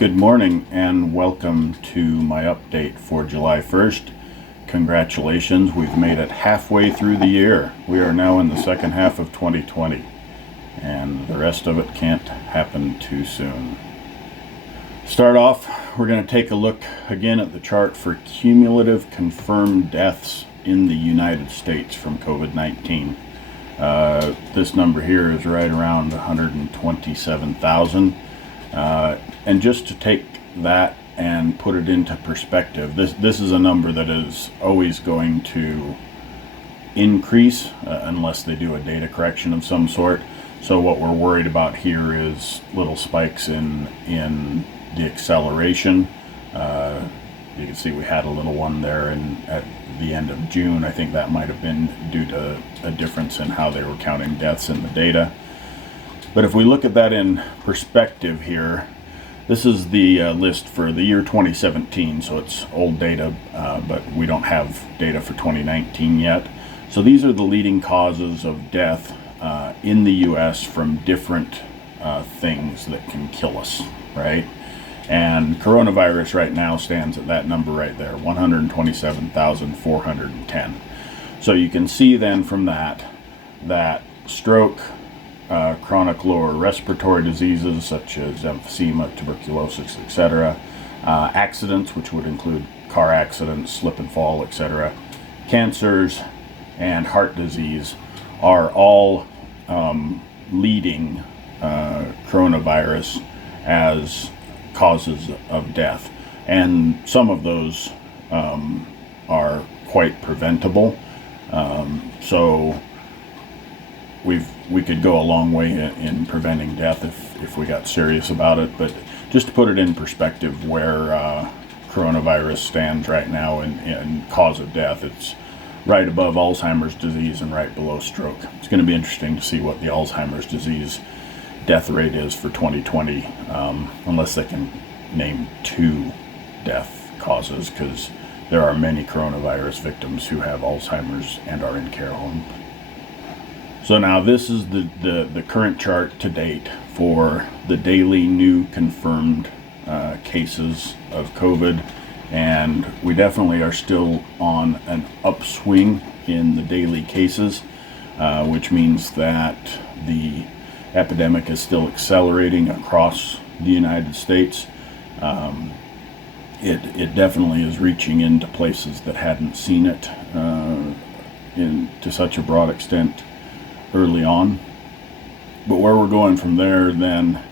Good morning and welcome to my update for July 1st. Congratulations, we've made it halfway through the year. We are now in the second half of 2020 and the rest of it can't happen too soon. Start off, we're going to take a look again at the chart for cumulative confirmed deaths in the United States from COVID-19. This number here is right around 127,000. And just to take that and put it into perspective, this is a number that is always going to increase unless they do a data correction of some sort. So what we're worried about here is little spikes in the acceleration. You can see we had a little one there at the end of June. I think that might have been due to a difference in how they were counting deaths in the data. But if we look at that in perspective here, this is the list for the year 2017, so it's old data, but we don't have data for 2019 yet. So these are the leading causes of death in the US from different things that can kill us, right? And coronavirus right now stands at that number right there, 127,410. So you can see then from that stroke, chronic lower respiratory diseases such as emphysema, tuberculosis, etc., accidents, which would include car accidents, slip and fall, etc., cancers, and heart disease are all leading coronavirus as causes of death. And some of those are quite preventable. So we could go a long way in preventing death if we got serious about it, but just to put it in perspective where coronavirus stands right now in cause of death, it's right above Alzheimer's disease and right below stroke. It's going to be interesting to see what the Alzheimer's disease death rate is for 2020, unless they can name 2 death causes, because there are many coronavirus victims who have Alzheimer's and are in care homes. So now this is the current chart to date for the daily new confirmed cases of COVID, and we definitely are still on an upswing in the daily cases, which means that the epidemic is still accelerating across the United States. It definitely is reaching into places that hadn't seen it to such a broad extent early on. But where we're going from there, then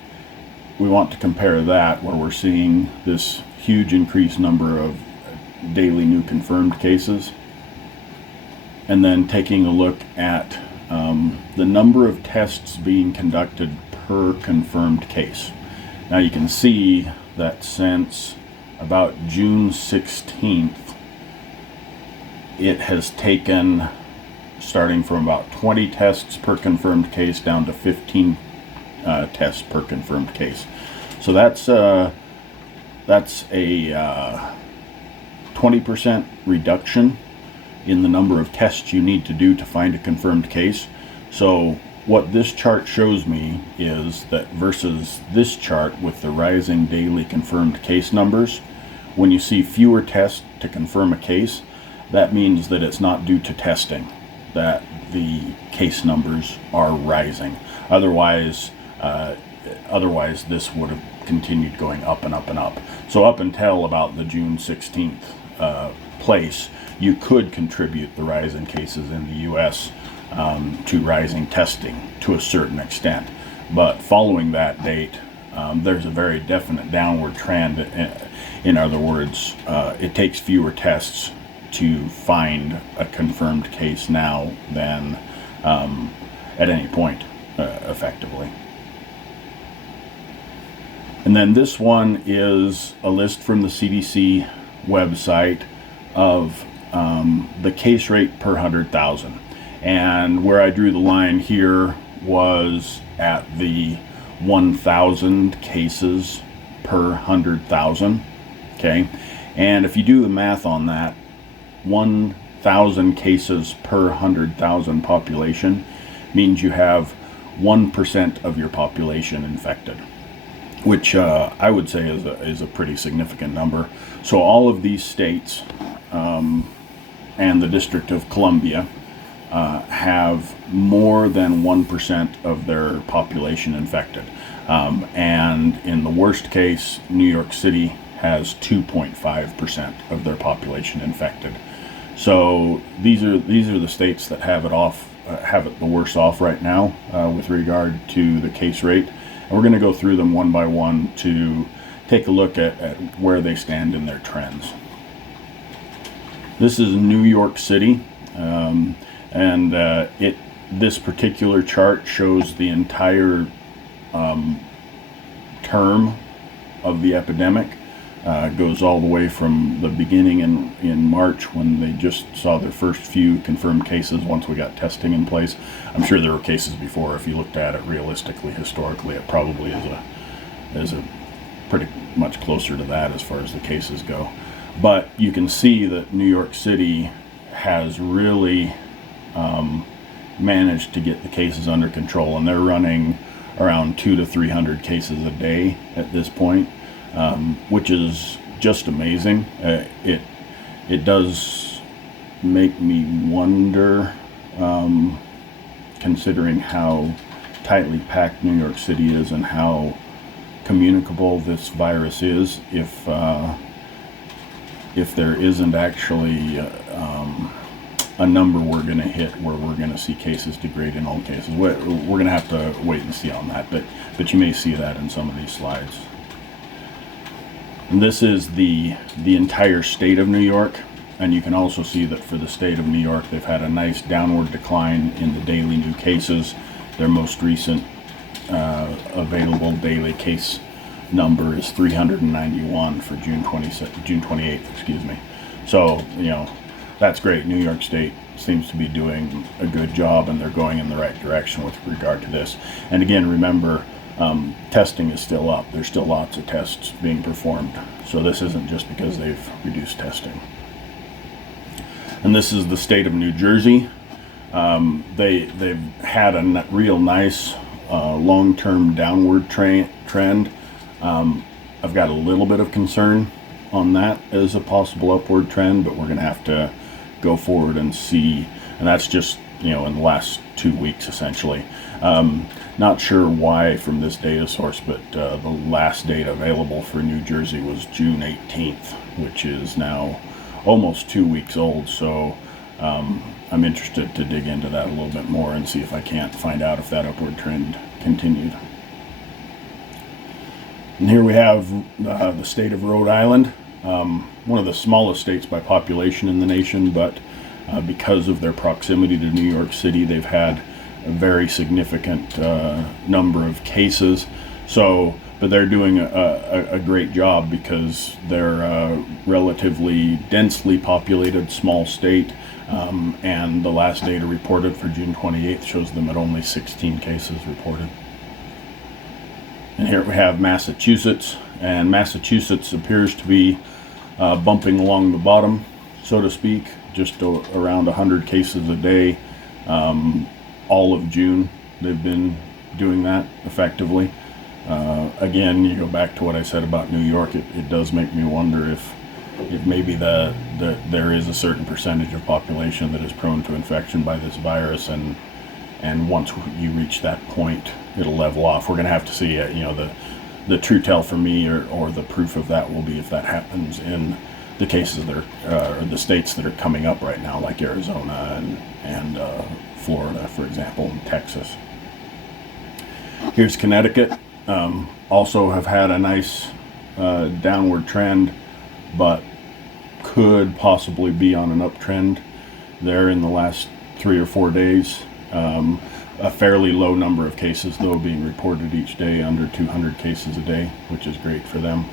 we want to compare that, where we're seeing this huge increased number of daily new confirmed cases, and then taking a look at the number of tests being conducted per confirmed case. Now you can see that since about June 16th, it has taken, starting from about 20 tests per confirmed case down to 15 tests per confirmed case. So that's a 20% reduction in the number of tests you need to do to find a confirmed case. So what this chart shows me is that versus this chart with the rising daily confirmed case numbers, when you see fewer tests to confirm a case, that means that it's not due to testing that the case numbers are rising. Otherwise this would have continued going up and up and up. So up until about the June 16th place, you could contribute the rise in cases in the U.S. To rising testing to a certain extent. But following that date, there's a very definite downward trend. In other words, it takes fewer tests to find a confirmed case now than at any point, effectively. And then this one is a list from the CDC website of the case rate per 100,000. And where I drew the line here was at the 1,000 cases per 100,000. Okay, and if you do the math on that, 1,000 cases per 100,000 population means you have 1% of your population infected. which I would say is a pretty significant number. So all of these states and the District of Columbia have more than 1% of their population infected. And in the worst case, New York City has 2.5% of their population infected. So these are the states that have it the worst off right now with regard to the case rate. And we're going to go through them one by one to take a look at where they stand in their trends. This is New York City, and this particular chart shows the entire term of the epidemic. Goes all the way from the beginning in March, when they just saw their first few confirmed cases once we got testing in place. I'm sure there were cases before. If you looked at it realistically, historically, it probably is a pretty much closer to that as far as the cases go. But you can see that New York City has really managed to get the cases under control, and they're running around 200 to 300 cases a day at this point. Which is just amazing. It does make me wonder, considering how tightly packed New York City is and how communicable this virus is, if there isn't actually a number we're going to hit where we're going to see cases degrade in all cases. We're going to have to wait and see on that, but you may see that in some of these slides. And this is the entire state of New York, and you can also see that for the state of New York, they've had a nice downward decline in the daily new cases. Their most recent available daily case number is 391 for June 28th, excuse me. So, that's great. New York State seems to be doing a good job, and they're going in the right direction with regard to this. And again, remember, testing is still up. There's still lots of tests being performed. So this isn't just because they've reduced testing. And this is the state of New Jersey. They've had a real nice long-term downward trend. I've got a little bit of concern on that as a possible upward trend, but we're going to have to go forward and see. And that's just, in the last 2 weeks, essentially. Not sure why from this data source, but the last data available for New Jersey was June 18th, which is now almost 2 weeks old. So I'm interested to dig into that a little bit more and see if I can't find out if that upward trend continued. And here we have the state of Rhode Island, one of the smallest states by population in the nation, but because of their proximity to New York City, they've had a very significant number of cases. But they're doing a great job because they're a relatively densely populated small state, and the last data reported for June 28th shows them at only 16 cases reported. And here we have Massachusetts, and Massachusetts appears to be bumping along the bottom, so to speak, just around 100 cases a day. All of June they've been doing that effectively. Again, you go back to what I said about New York, it does make me wonder if maybe there is a certain percentage of population that is prone to infection by this virus, and once you reach that point, it'll level off. We're going to have to see, the true tell for me, or the proof of that will be if that happens in the cases that are, or the states that are coming up right now, like Arizona and Florida, for example, and Texas. Here's Connecticut. Also have had a nice downward trend, but could possibly be on an uptrend there in the last 3 or 4 days. A fairly low number of cases, though, being reported each day, under 200 cases a day, which is great for them.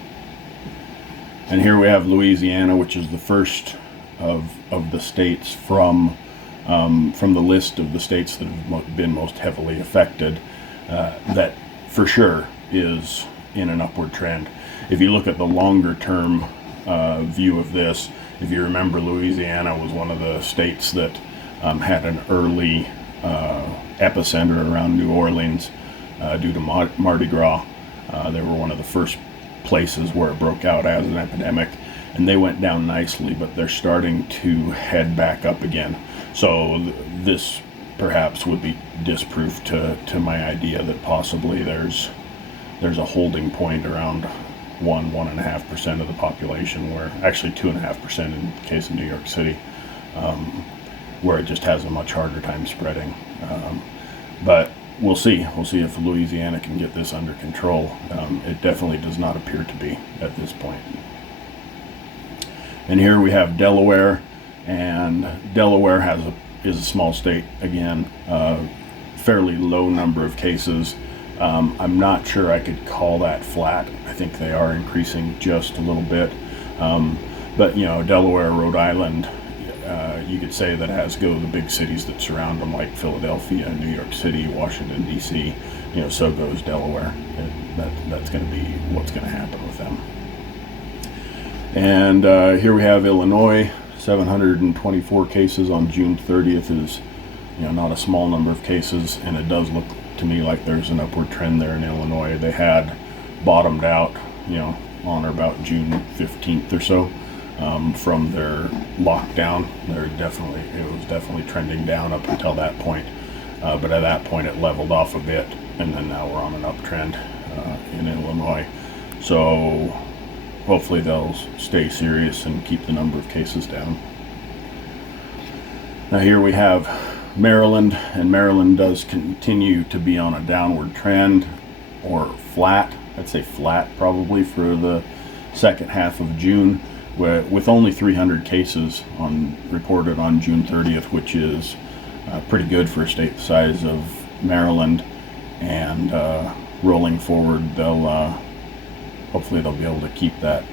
And here we have Louisiana, which is the first of the states from the list of the states that have been most heavily affected, that for sure is in an upward trend. If you look at the longer term view of this, if you remember, Louisiana was one of the states that had an early epicenter around New Orleans due to Mardi Gras. They were one of the first places where it broke out as an epidemic, and they went down nicely, but they're starting to head back up again. So this perhaps would be disproof to my idea that possibly there's a holding point around 1.5% of the population, where actually 2.5% in the case of New York City, where it just has a much harder time spreading. But we'll see. We'll see if Louisiana can get this under control. It definitely does not appear to be at this point. And here we have Delaware, and Delaware is a small state again, fairly low number of cases. I'm not sure I could call that flat. I think they are increasing just a little bit. But Delaware, Rhode Island, you could say that as go the big cities that surround them, like Philadelphia, New York City, Washington, D.C., so goes Delaware. That's going to be what's going to happen with them. And here we have Illinois, 724 cases on June 30th is, not a small number of cases, and it does look to me like there's an upward trend there in Illinois. They had bottomed out, on or about June 15th or so. From their lockdown, it was definitely trending down up until that point. But at that point it leveled off a bit, and then now we're on an uptrend in Illinois. So hopefully they'll stay serious and keep the number of cases down. Now here we have Maryland, and Maryland does continue to be on a downward trend, or flat. I'd say flat probably for the second half of June, with only 300 cases reported on June 30th, which is pretty good for a state the size of Maryland. And rolling forward, hopefully they'll be able to keep that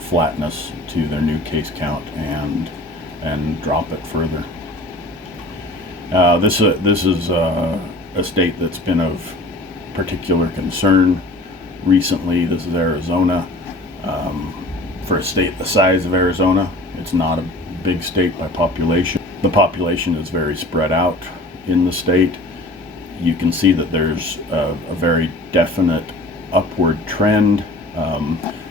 flatness to their new case count and drop it further. This is a state that's been of particular concern recently. This is Arizona. For a state the size of Arizona, it's not a big state by population. The population is very spread out in the state. You can see that there's a very definite upward trend.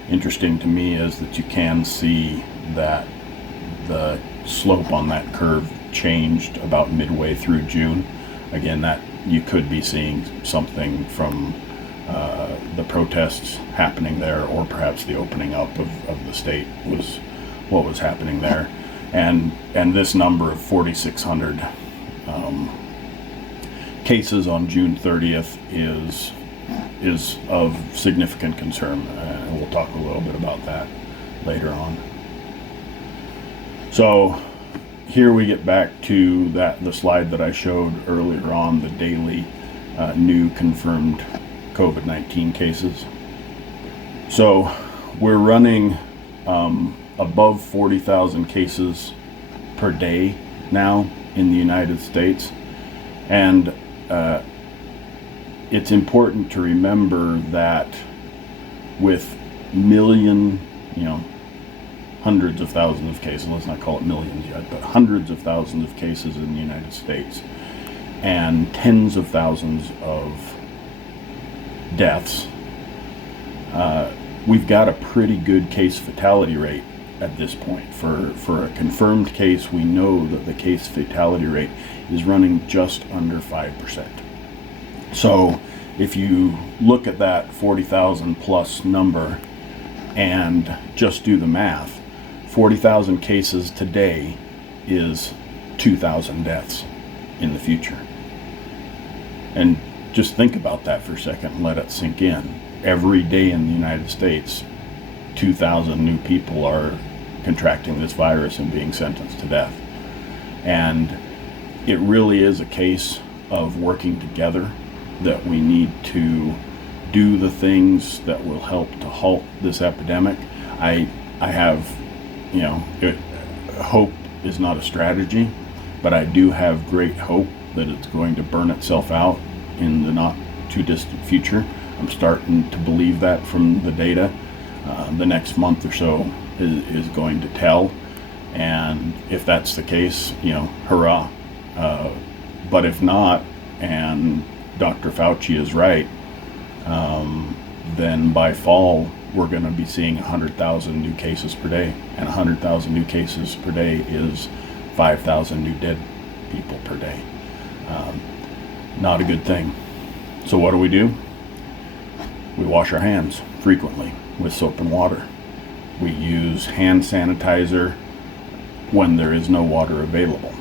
Interesting to me is that you can see that the slope on that curve changed about midway through June. Again, that you could be seeing something from the protests happening there, or perhaps the opening up of the state was what was happening there. And this number of 4,600 cases on June 30th is of significant concern, and we'll talk a little bit about that later on. So here we get back to the slide that I showed earlier on, the daily new confirmed COVID-19 cases. So we're running above 40,000 cases per day now in the United States, and it's important to remember that with hundreds of thousands of cases, let's not call it millions yet, but hundreds of thousands of cases in the United States, and tens of thousands of deaths, we've got a pretty good case fatality rate at this point. For a confirmed case, we know that the case fatality rate is running just under 5%. So if you look at that 40,000 plus number and just do the math, 40,000 cases today is 2,000 deaths in the future. And just think about that for a second and let it sink in. Every day in the United States, 2,000 new people are contracting this virus and being sentenced to death. And it really is a case of working together, that we need to do the things that will help to halt this epidemic. I have, hope is not a strategy, but I do have great hope that it's going to burn itself out in the not too distant future. I'm starting to believe that from the data. The next month or so is going to tell, and if that's the case, hurrah. But if not, and Dr. Fauci is right, then by fall we're going to be seeing 100,000 new cases per day, and 100,000 new cases per day is 5,000 new dead people per day. Not a good thing. So what do? We wash our hands frequently with soap and water. We use hand sanitizer when there is no water available.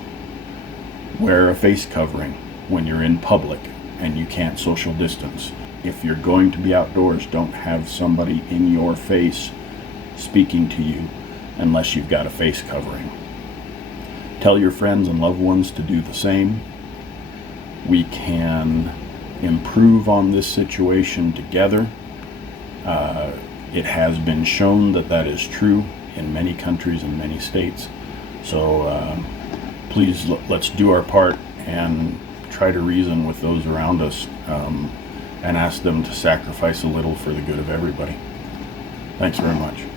Wear a face covering when you're in public and you can't social distance. If you're going to be outdoors, don't have somebody in your face speaking to you unless you've got a face covering. Tell your friends and loved ones to do the same. We can improve on this situation together. It has been shown that that is true in many countries and many states. So please, let's do our part and try to reason with those around us and ask them to sacrifice a little for the good of everybody. Thanks very much.